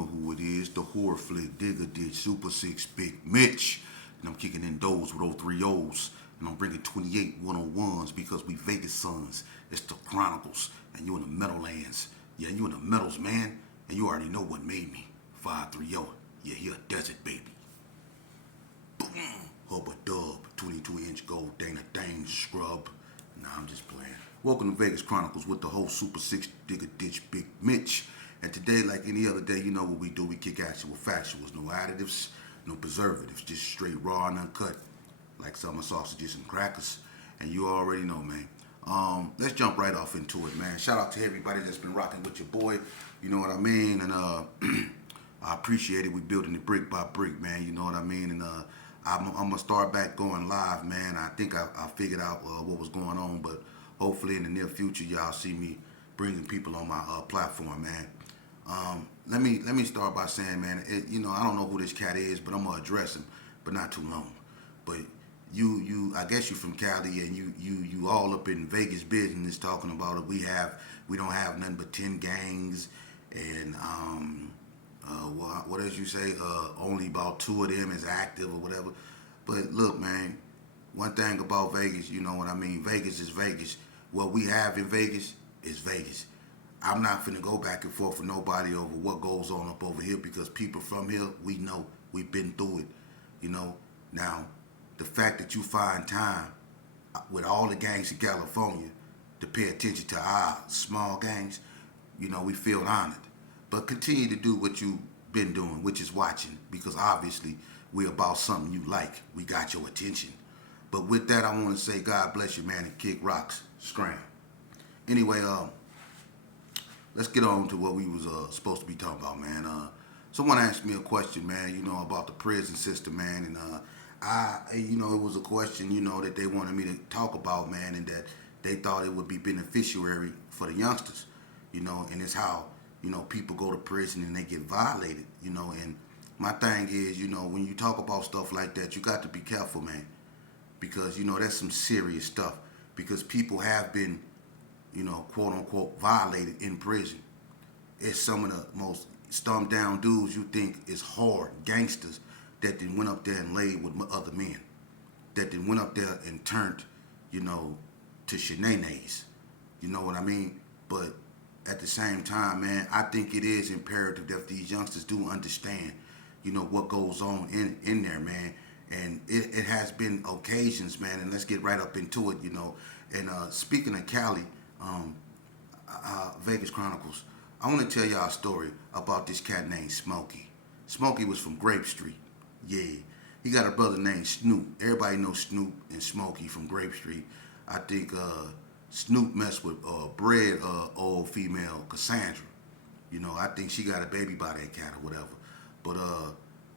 know who it is, the horror flick digger did Super 6 Big Mitch. And I'm kicking in those with 03 O's. And I'm bringing 28 101s because we Vegas sons. It's the Chronicles. And you in the Meadowlands. Yeah, you in the Meadows, man. And you already know what made me. 530. Yeah, he a desert baby. Boom. Hubba dub. 22-inch gold Dana Dane scrub. Nah, I'm just playing. Welcome to Vegas Chronicles with the whole Super 6 digger ditch Big Mitch. And today, like any other day, you know what we do. We kick actual factuals. No additives, no preservatives. Just straight raw and uncut. Like summer sausages and crackers. And you already know, man. Let's jump right off into it, man. Shout out to everybody that's been rocking with your boy. You know what I mean? And I appreciate it. We building it brick by brick, man. You know what I mean? And I'm going to start back going live, man. I think I figured out what was going on. But hopefully in the near future, y'all see me bringing people on my platform, man. Let me start by saying, man, I don't know who this cat is, but I'm going to address him, but not too long. But I guess you from Cali, and you all up in Vegas business talking about it. We don't have nothing but 10 gangs, and what else you say? Only about 2 of them is active or whatever. But look, man, one thing about Vegas, you know what I mean? Vegas is Vegas. What we have in Vegas is Vegas. I'm not finna go back and forth with nobody over what goes on up over here, because people from here, we know, we've been through it, you know. Now, the fact that you find time with all the gangs in California to pay attention to our small gangs, you know, we feel honored. But continue to do what you've been doing, which is watching, because obviously we're about something you like. We got your attention. But with that, I want to say God bless you, man, and kick rocks. Scram. Anyway, let's get on to what we was supposed to be talking about, man. Someone asked me a question, man, you know, about the prison system, man, and it was a question, you know, that they wanted me to talk about, man, and that they thought it would be beneficiary for the youngsters, you know, and it's how, you know, people go to prison and they get violated, you know. And my thing is, you know, when you talk about stuff like that, you got to be careful, man, because, you know, that's some serious stuff, because people have been, you know, quote unquote, violated in prison. It's some of the most stumped down dudes you think is hard gangsters that then went up there and laid with other men, that then went up there and turned, you know, to shenanigans. You know what I mean? But at the same time, man, I think it is imperative that these youngsters do understand, you know, what goes on in there, man. And it has been occasions, man, and let's get right up into it, you know. And speaking of Cali, Vegas Chronicles, I want to tell y'all a story about this cat named Smokey. Smokey was from Grape Street. Yeah, he got a brother named Snoop. Everybody knows Snoop and Smokey from Grape Street. I think Snoop messed with Bread, old female Cassandra. You know, I think she got a baby by that cat or whatever. But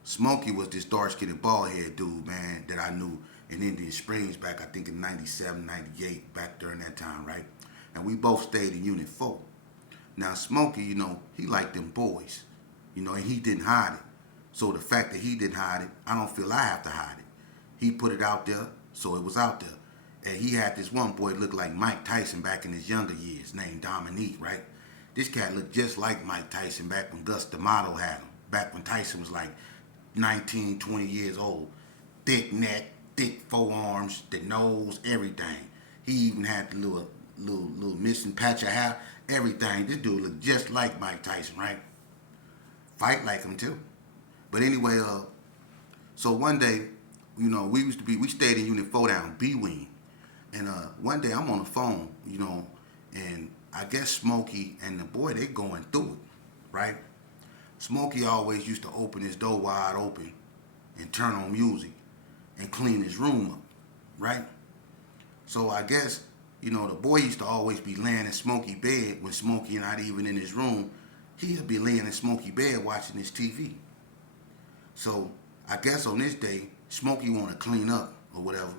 Smokey was this dark-skinned, bald-head dude, man, that I knew in Indian Springs back, I think in 97, 98, back during that time, right? And we both stayed in Unit 4. Now, Smokey, you know, he liked them boys, you know, and he didn't hide it. So the fact that he didn't hide it, I don't feel I have to hide it. He put it out there, so it was out there. And he had this one boy look like Mike Tyson back in his younger years, named Dominique, right? This cat looked just like Mike Tyson back when Gus D'Amato had him, back when Tyson was like 19, 20 years old. Thick neck, thick forearms, the nose, everything. He even had the little missing patch of hair, everything. This dude looked just like Mike Tyson, right? Fight like him too. But anyway, so one day, you know, we stayed in Unit 4 down B-Wing. And one day I'm on the phone, you know, and I guess Smokey and the boy, they going through it, right? Smokey always used to open his door wide open and turn on music and clean his room up, right? So I guess, you know, the boy used to always be laying in Smokey's bed when Smokey not even in his room. He'd be laying in Smokey's bed watching his TV. So I guess on this day, Smokey want to clean up or whatever.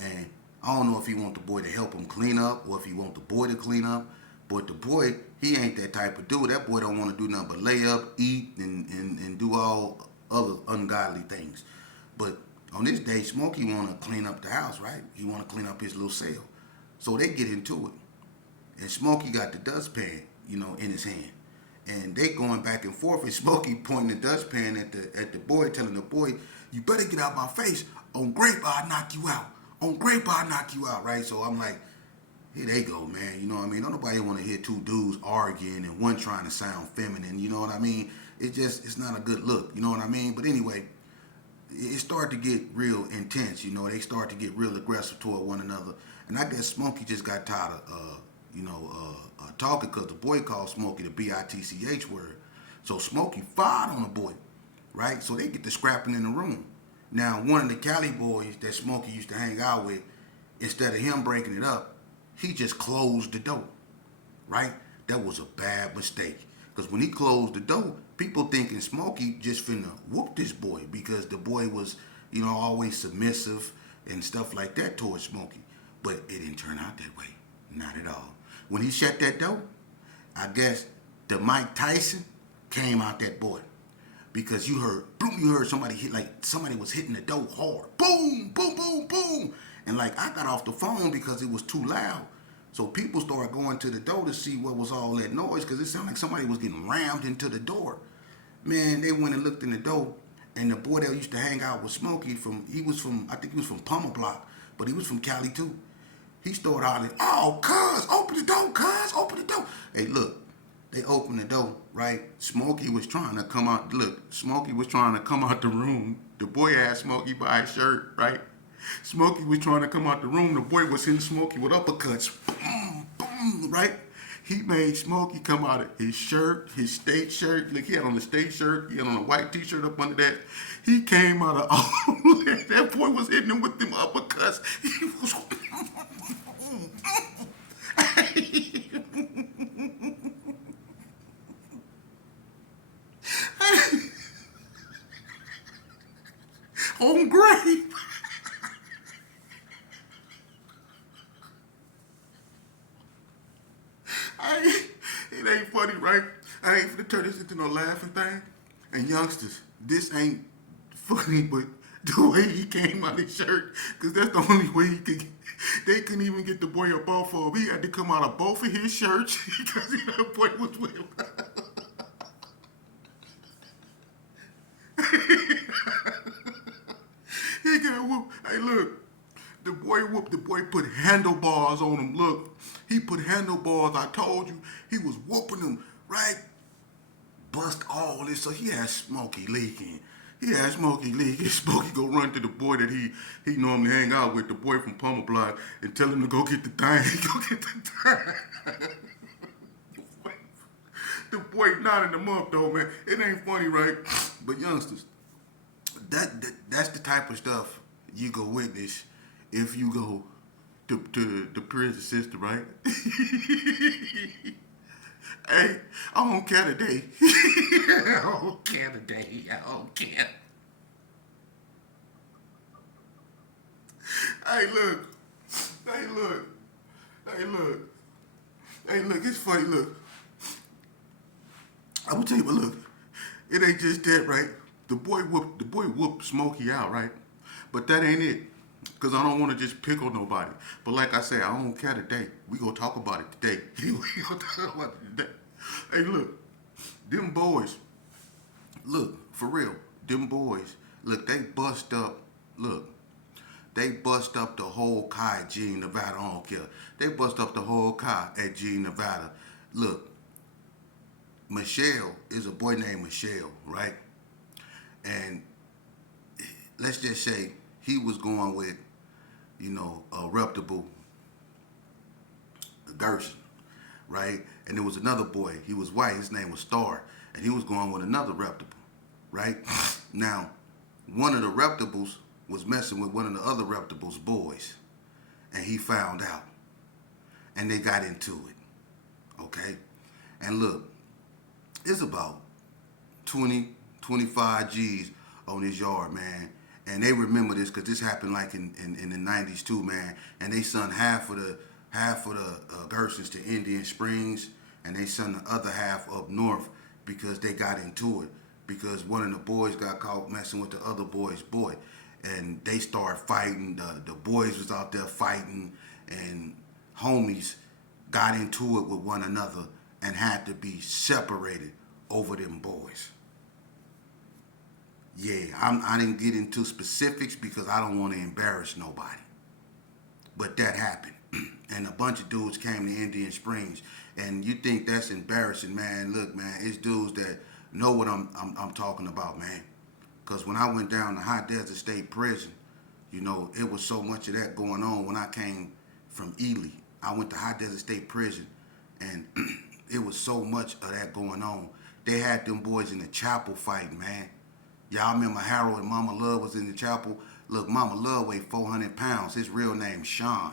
And I don't know if he want the boy to help him clean up or if he want the boy to clean up. But the boy, he ain't that type of dude. That boy don't want to do nothing but lay up, eat, and do all other ungodly things. But on this day, Smokey want to clean up the house, right? He want to clean up his little cell. So they get into it. And Smokey got the dustpan, you know, in his hand. and they going back and forth, and Smokey pointing the dustpan at the boy, telling the boy, "You better get out my face. On grape, I'll knock you out. On grape, I'll knock you out." Right? So I'm like, here they go, man. You know what I mean? Don't nobody want to hear two dudes arguing and one trying to sound feminine. You know what I mean? It's not a good look. You know what I mean? But anyway, it started to get real intense. You know, they started to get real aggressive toward one another. And I guess Smokey just got tired of, talking, because the boy called Smokey the bitch word. So Smokey fired on the boy, right? So they get to scrapping in the room. Now, one of the Cali boys that Smokey used to hang out with, instead of him breaking it up, he just closed the door, right? That was a bad mistake. Because when he closed the door, people thinking Smokey just finna whoop this boy, because the boy was, always submissive and stuff like that towards Smokey. But it didn't turn out that way. Not at all. When he shut that door, I guess the Mike Tyson came out that boy. Because you heard, boom, somebody hit, like somebody was hitting the door hard. Boom, boom, boom, boom. And like I got off the phone because it was too loud. So people started going to the door to see what was all that noise, because it sounded like somebody was getting rammed into the door. Man, they went and looked in the door, and the boy that used to hang out with Smokey, I think he was from Palmer Block, but he was from Cali too. He started hollering, "Oh, cuz, open the door, cuz, open the door." Hey, look, they opened the door, right? Smokey was trying to come out. Look, Smokey was trying to come out the room. The boy asked Smokey by his shirt, right? Smokey was trying to come out the room. The boy was hitting Smokey with uppercuts. Boom, boom, right? He made Smokey come out of his shirt, his state shirt. Look, he had on the state shirt. He had on a white t-shirt up under that. He came out of all that. That boy was hitting him with them uppercuts. He was... on grape. It ain't funny, right? I ain't finna turn this into no laughing thing. And youngsters, this ain't funny, but the way he came out of his shirt, because that's the only way he could. They couldn't even get the boy up off of him. He had to come out of both of his shirts because that boy was with him. He got whooped. Hey, look. The boy whooped. The boy put handlebars on him. Look. He put handlebars. I told you. He was whooping him, right? Bust all this. So he had Smokey leaking. Smokey go run to the boy that he normally hang out with, the boy from Palmer Block, and tell him to go get the thing. Go get the thing. The boy knotting him up, though, man. It ain't funny, right? But youngsters, that's the type of stuff you go witness if you go to the prison system, right? Hey, I don't care today. I don't care today. I don't care. Hey, look. Hey, look. Hey, look. Hey, look. It's funny. Look. I'm gonna tell you, but look. It ain't just that, right? The boy whooped Smokey out, right? But that ain't it. Because I don't want to just pick on nobody. But like I said, I don't care today. We gonna talk about it today. We gonna talk about it today. Hey, look. Them boys. Look, for real. Them boys. Look, they bust up. Look. They bust up the whole car at G, Nevada. I don't care. They bust up the whole car at G, Nevada. Look. Michelle is a boy named Michelle, right? And let's just say he was going with, a reputable Gerson, right? And there was another boy. He was white. His name was Star. And he was going with another reputable, right? Now, one of the reputables was messing with one of the other reputables' boys. And he found out. And they got into it, okay? And look, it's about 20, 25 G's on his yard, man. And they remember this because this happened like in the 90s too, man. And they sent half of the Gersons to Indian Springs, and they sent the other half up north because they got into it. Because one of the boys got caught messing with the other boy's boy. And they started fighting. The boys was out there fighting, and homies got into it with one another. and had to be separated over them boys. Yeah, I didn't get into specifics because I don't want to embarrass nobody. But that happened. And a bunch of dudes came to Indian Springs. And you think that's embarrassing, man. Look, man, it's dudes that know what I'm talking about, man. Because when I went down to High Desert State Prison, it was so much of that going on when I came from Ely. I went to High Desert State Prison, and it was so much of that going on. They had them boys in the chapel fighting, man. Y'all remember Harold and Mama Love was in the chapel? Look, Mama Love weighed 400 pounds. His real name's Sean,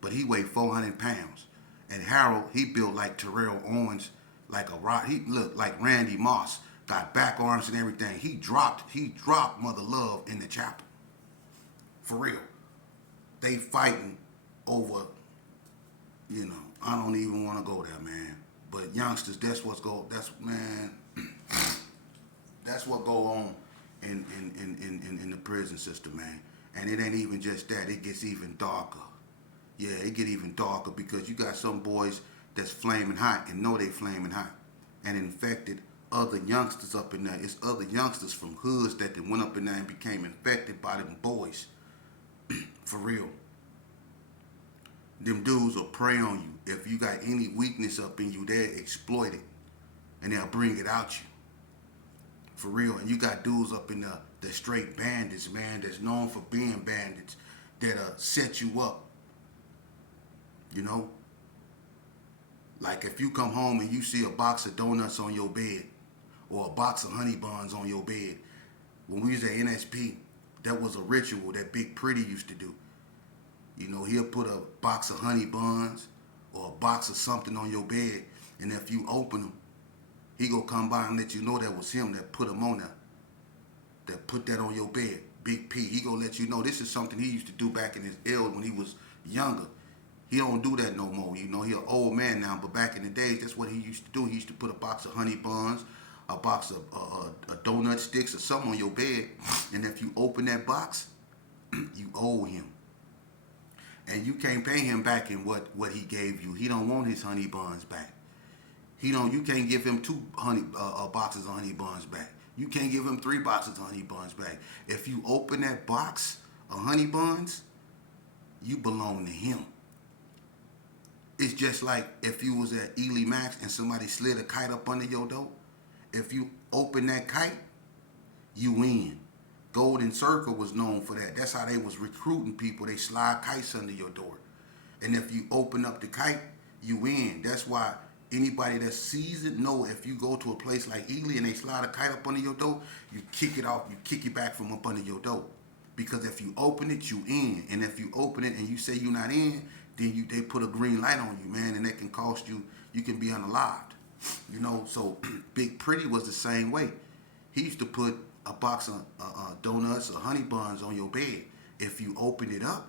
but he weighed 400 pounds. And Harold, he built like Terrell Owens, like a rock. He looked like Randy Moss, got back arms and everything. He dropped Mother Love in the chapel. For real. They fighting over, I don't even want to go there, man. But youngsters, that's what go on in the prison system, man. And it ain't even just that. It gets even darker. Yeah, it get even darker because you got some boys that's flaming hot and know they flaming hot and infected other youngsters up in there. It's other youngsters from hoods that went up in there and became infected by them boys. For real. Them dudes will prey on you. If you got any weakness up in you, they'll exploit it. And they'll bring it out you. For real. And you got dudes up in there that straight bandits, man, that's known for being bandits, that'll set you up. Like if you come home and you see a box of donuts on your bed or a box of honey buns on your bed. When we was at NSP, that was a ritual that Big Pretty used to do. He'll put a box of honey buns or a box of something on your bed, and if you open them, he gonna come by and let you know that was him that put them on there, that put that on your bed. Big P, he gonna let you know this is something he used to do back in his L when he was younger. He don't do that no more. He an old man now, but back in the days, that's what he used to do. He used to put a box of honey buns, a box of donut sticks or something on your bed, and if you open that box, you owe him. And you can't pay him back in what he gave you. He don't want his honey buns back. You can't give him two boxes of honey buns back. You can't give him 3 boxes of honey buns back. If you open that box of honey buns, you belong to him. It's just like if you was at Ely Max and somebody slid a kite up under your door. If you open that kite, you win. Golden Circle was known for that. That's how they was recruiting people. They slide kites under your door. And if you open up the kite, you win. That's why anybody that's seasoned know if you go to a place like Ely and they slide a kite up under your door, you kick it off, you kick it back from up under your door. Because if you open it, you in. And if you open it and you say you're not in, then they put a green light on you, man, and that can cost you, you can be unalived. So Big Pretty was the same way. He used to put a box of donuts or honey buns on your bed. If you open it up,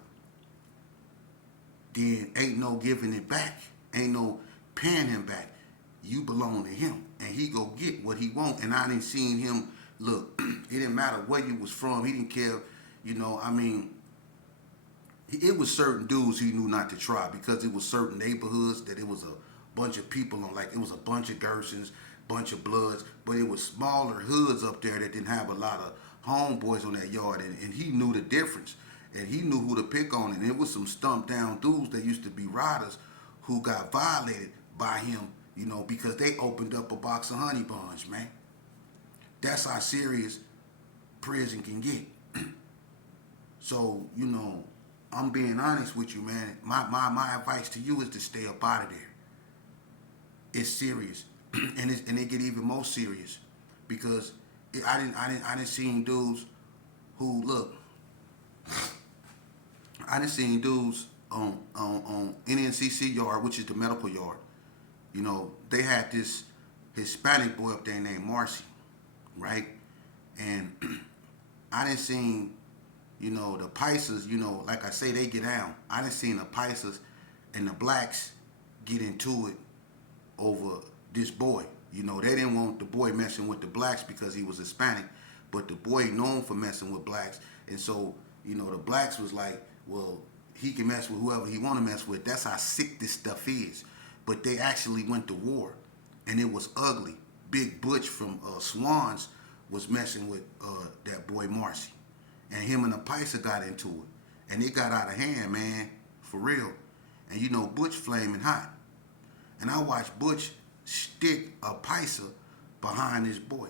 then ain't no giving it back. Ain't no paying him back. You belong to him, and he go get what he want. And I didn't seen him, look, it didn't matter where you was from. He didn't care, it was certain dudes he knew not to try because it was certain neighborhoods that it was a bunch of people on, like it was a bunch of Gersons, bunch of Bloods, but it was smaller hoods up there that didn't have a lot of homeboys on that yard, and he knew the difference, and he knew who to pick on, and it was some stumped down dudes that used to be riders who got violated by him, because they opened up a box of honey buns, man. That's how serious prison can get. So, I'm being honest with you, man. My advice to you is to stay up out of there. It's serious, and it get even more serious because I didn't seen dudes who look. I didn't seen dudes on NNCC yard, which is the medical yard. They had this Hispanic boy up there named Marcy, right? And I didn't seen. The Pisces, like I say, they get down. I done seen the Pisces and the blacks get into it over this boy. They didn't want the boy messing with the blacks because he was Hispanic, but the boy known for messing with blacks. And so, the blacks was like, well, he can mess with whoever he want to mess with. That's how sick this stuff is. but they actually went to war, and it was ugly. Big Butch from Swans was messing with that boy Marcy, and him and the Paisa got into it, and it got out of hand, man, for real. And you know Butch flaming hot, and I watched Butch stick a Paisa behind his boy,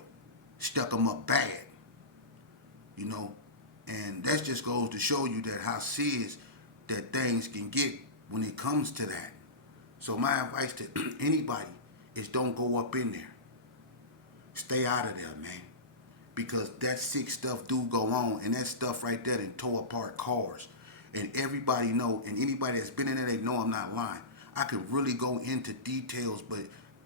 stuck him up bad, you know, and that just goes to show you that how serious that things can get when it comes to that. So my advice to anybody is don't go up in there. Stay out of there, man. Because that sick stuff do go on, and that stuff right there that tore apart cars. And everybody know, and anybody that's been in there, they know I'm not lying. I could really go into details, but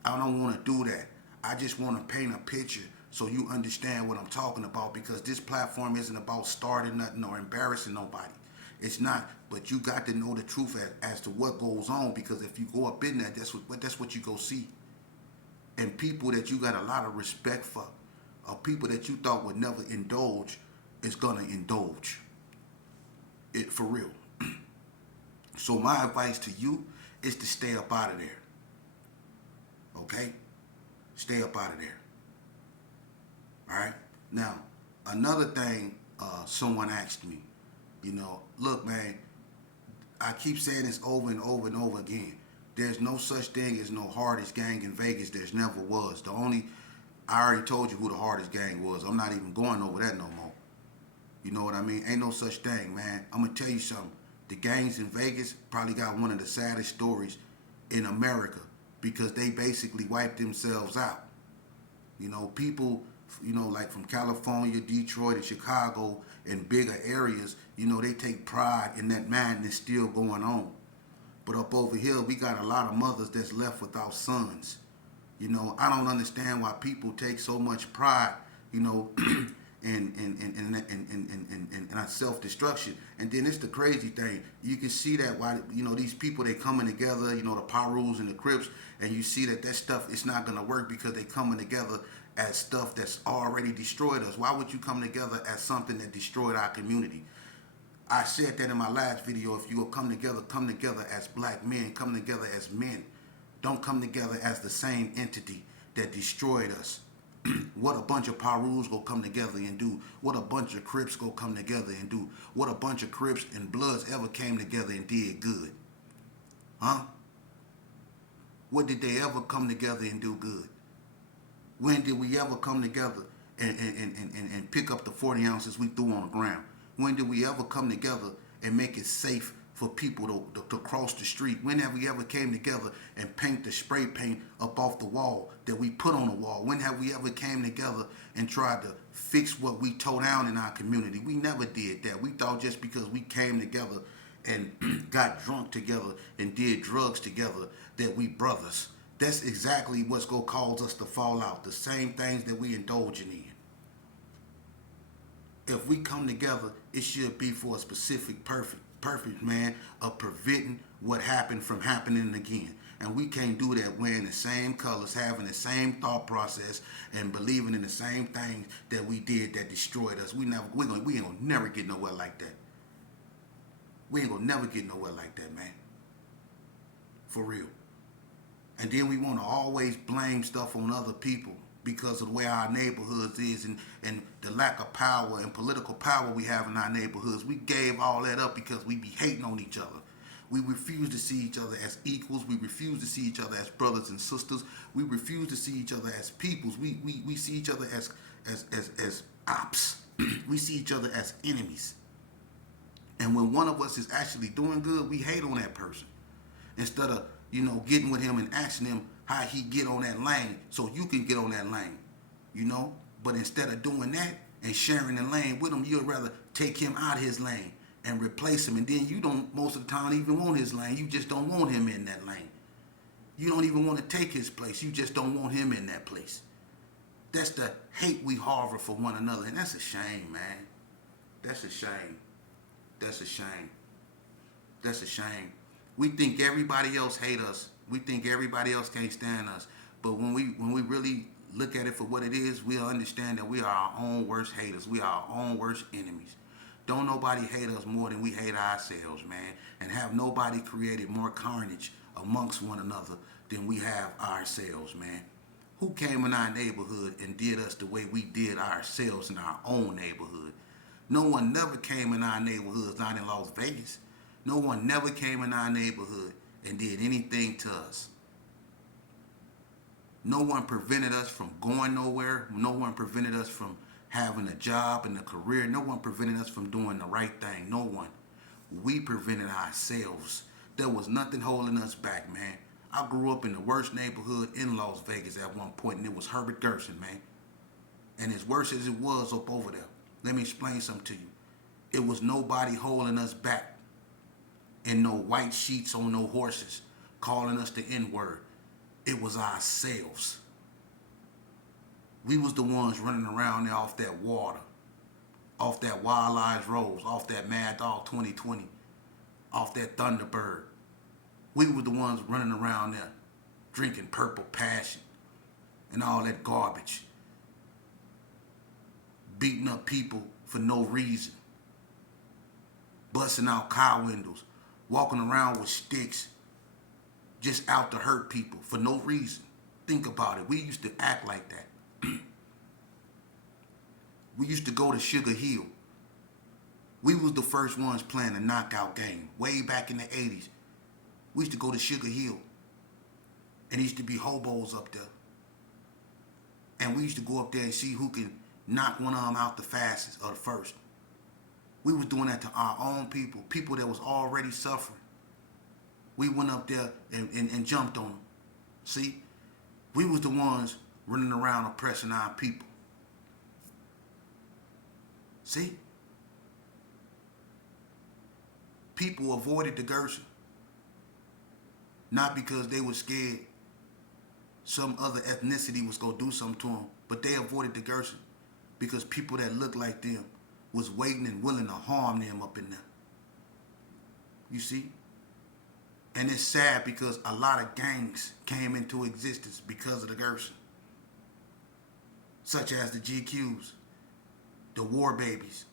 I don't want to do that. I just want to paint a picture so you understand what I'm talking about, because this platform isn't about starting nothing or embarrassing nobody. It's not, but you got to know the truth as to what goes on, because if you go up in there, that's what you go see. And people that you got a lot of respect for, or people that you thought would never indulge, is gonna indulge. It for real. So my advice to you is to stay up out of there. Okay? Stay up out of there. Alright? Now, another thing someone asked me, you know, look, man, I keep saying this over and over and over again. There's no such thing as no hardest gang in Vegas. There's never was. I already told you who the hardest gang was. I'm not even going over that no more. You know what I mean? Ain't no such thing, man. I'm going to tell you something. The gangs in Vegas probably got one of the saddest stories in America, because they basically wiped themselves out. You know, people, you know, like from California, Detroit, and Chicago, and bigger areas, you know, they take pride in that madness still going on. But up over here, we got a lot of mothers that's left without sons. You know, I don't understand why people take so much pride, you know, in self-destruction. And then it's the crazy thing. You can see that why, you know, these people, they coming together, you know, the Pirus and the Crips, and you see that stuff is not going to work because they coming together as stuff that's already destroyed us. Why would you come together as something that destroyed our community? I said that in my last video. If you will come together as black men, come together as men. Don't come together as the same entity that destroyed us. What a bunch of Pirus go come together and do. What a bunch of Crips go come together and do. What a bunch of Crips and Bloods ever came together and did good. Huh? What did they ever come together and do good? When did we ever come together and pick up the 40 ounces we threw on the ground? When did we ever come together and make it safe for people to cross the street? When have we ever came together and paint the spray paint up off the wall that we put on the wall? When have we ever came together and tried to fix what we tore down in our community? We never did that. We thought just because we came together and got drunk together and did drugs together that we brothers. That's exactly what's going to cause us to fall out. The same things that we indulging in. If we come together, it should be for a specific purpose, man, of preventing what happened from happening again. And we can't do that wearing the same colors, having the same thought process, and believing in the same things that we did that destroyed us. We ain't gonna never get nowhere like that. We ain't gonna never get nowhere like that, man. For real. And then we want to always blame stuff on other people because of the way our neighborhoods is and the lack of power and political power we have in our neighborhoods. We gave all that up because we be hating on each other. We refuse to see each other as equals. We refuse to see each other as brothers and sisters. We refuse to see each other as peoples. We see each other as ops. We see each other as enemies. And when one of us is actually doing good, we hate on that person. Instead of, you know, getting with him and asking him how he get on that lane so you can get on that lane, you know? But instead of doing that and sharing the lane with him, you'd rather take him out of his lane and replace him. And then you don't, most of the time, even want his lane. You just don't want him in that lane. You don't even want to take his place. You just don't want him in that place. That's the hate we harbor for one another. And that's a shame, man. That's a shame. That's a shame. That's a shame. We think everybody else hate us. We think everybody else can't stand us. But when we really look at it for what it is, we'll understand that we are our own worst haters. We are our own worst enemies. Don't nobody hate us more than we hate ourselves, man. And have nobody created more carnage amongst one another than we have ourselves, man. Who came in our neighborhood and did us the way we did ourselves in our own neighborhood? No one never came in our neighborhoods, not in Las Vegas. No one never came in our neighborhood and did anything to us. No one prevented us from going nowhere. No one prevented us from having a job and a career. No one prevented us from doing the right thing. No one. We prevented ourselves. There was nothing holding us back, man. I grew up in the worst neighborhood in Las Vegas at one point, and it was Herbert Gerson, man. And as worse as it was up over there, let me explain something to you. It was nobody holding us back, and no white sheets on no horses calling us the N-word. It was ourselves. We was the ones running around there off that water, off that Wild Eyes Rose, off that Mad Dog 2020, off that Thunderbird. We were the ones running around there drinking Purple Passion and all that garbage, beating up people for no reason, busting out car windows, walking around with sticks, just out to hurt people for no reason. Think about it. We used to act like that. We used to go to Sugar Hill. We was the first ones playing a knockout game way back in the 80s. We used to go to Sugar Hill, and there used to be hobos up there. And we used to go up there and see who can knock one of them out the fastest or the first. We was doing that to our own people, people that was already suffering. We went up there and jumped on them. See, we was the ones running around oppressing our people. See? People avoided the Gerson. Not because they were scared some other ethnicity was going to do something to them, but they avoided the Gerson because people that looked like them was waiting and willing to harm them up in there. You see? And it's sad because a lot of gangs came into existence because of the Gerson. Such as the GQs, the War Babies,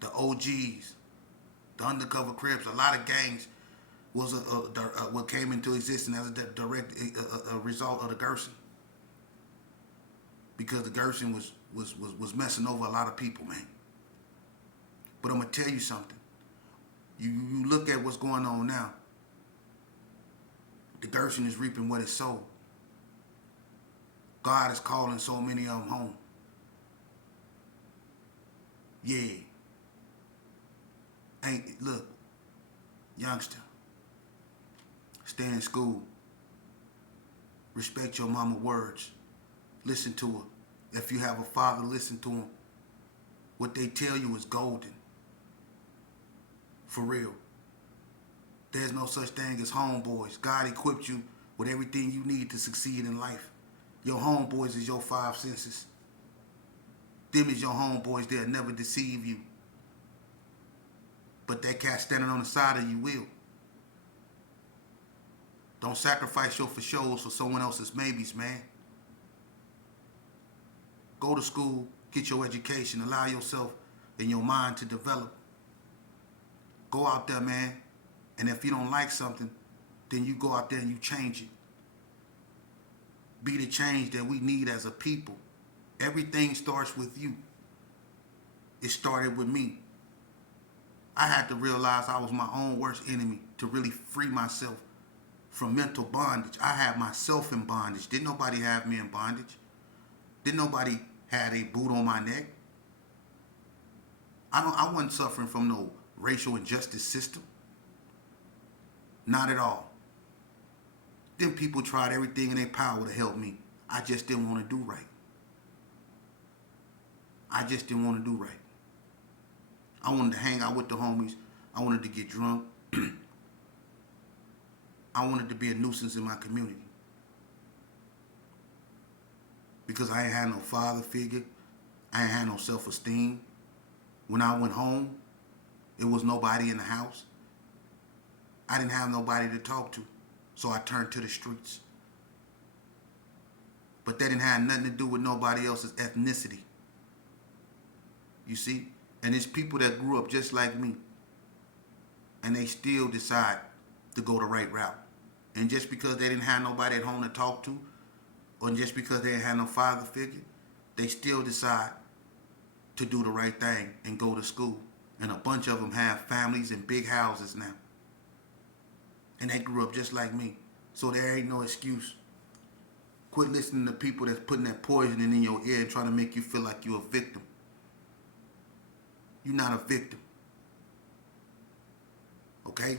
the OGs, the Undercover Crips. A lot of gangs was what came into existence as a direct result of the Gerson. Because the Gerson was messing over a lot of people, man. But I'm going to tell you something. You look at what's going on now. The Gerson is reaping what is sown. God is calling so many of them home. Yeah. Look, youngster, stay in school. Respect your mama words. Listen to her. If you have a father, listen to him. What they tell you is golden. For real. There's no such thing as homeboys. God equipped you with everything you need to succeed in life. Your homeboys is your five senses. Them is your homeboys. They'll never deceive you. But that cat standing on the side of you will. Don't sacrifice your for shows for someone else's maybes, man. Go to school, get your education, allow yourself and your mind to develop. Go out there, man. And if you don't like something, then you go out there and you change it. Be the change that we need as a people. Everything starts with you. It started with me. I had to realize I was my own worst enemy to really free myself from mental bondage. I had myself in bondage. Didn't nobody have me in bondage? Didn't nobody have a boot on my neck? I wasn't suffering from no racial injustice system. Not at all. Them people tried everything in their power to help me. I just didn't want to do right. I just didn't want to do right. I wanted to hang out with the homies. I wanted to get drunk. I wanted to be a nuisance in my community. Because I ain't had no father figure. I ain't had no self-esteem. When I went home, it was nobody in the house. I didn't have nobody to talk to. So I turned to the streets. But that didn't have nothing to do with nobody else's ethnicity. You see? And it's people that grew up just like me. And they still decide to go the right route. And just because they didn't have nobody at home to talk to, or just because they didn't have no father figure, they still decide to do the right thing and go to school. And a bunch of them have families and big houses now. And they grew up just like me. So there ain't no excuse. Quit listening to people that's putting that poison in your ear and trying to make you feel like you're a victim. You're not a victim. Okay?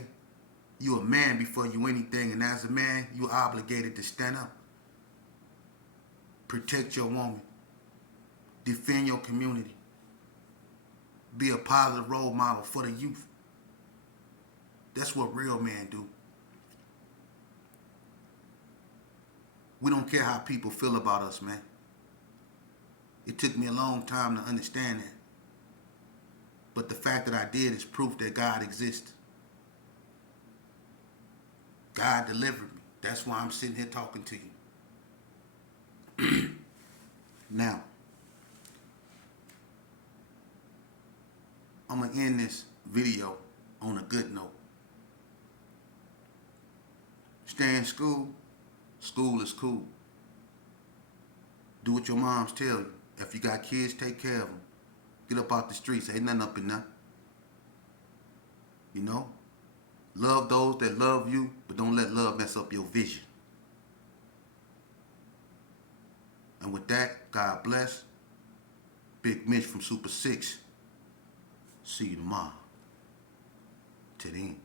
You a man before you anything, and as a man, you're obligated to stand up. Protect your woman. Defend your community. Be a positive role model for the youth. That's what real men do. We don't care how people feel about us, man. It took me a long time to understand that. But the fact that I did is proof that God exists. God delivered me. That's why I'm sitting here talking to you. Now, I'm going to end this video on a good note. Stay in school. School is cool. Do what your moms tell you. If you got kids, take care of them. Get up out the streets. Ain't nothing up in there. You know? Love those that love you, but don't let love mess up your vision. And with that, God bless. Big Mitch from Super 6. See you tomorrow. To the end.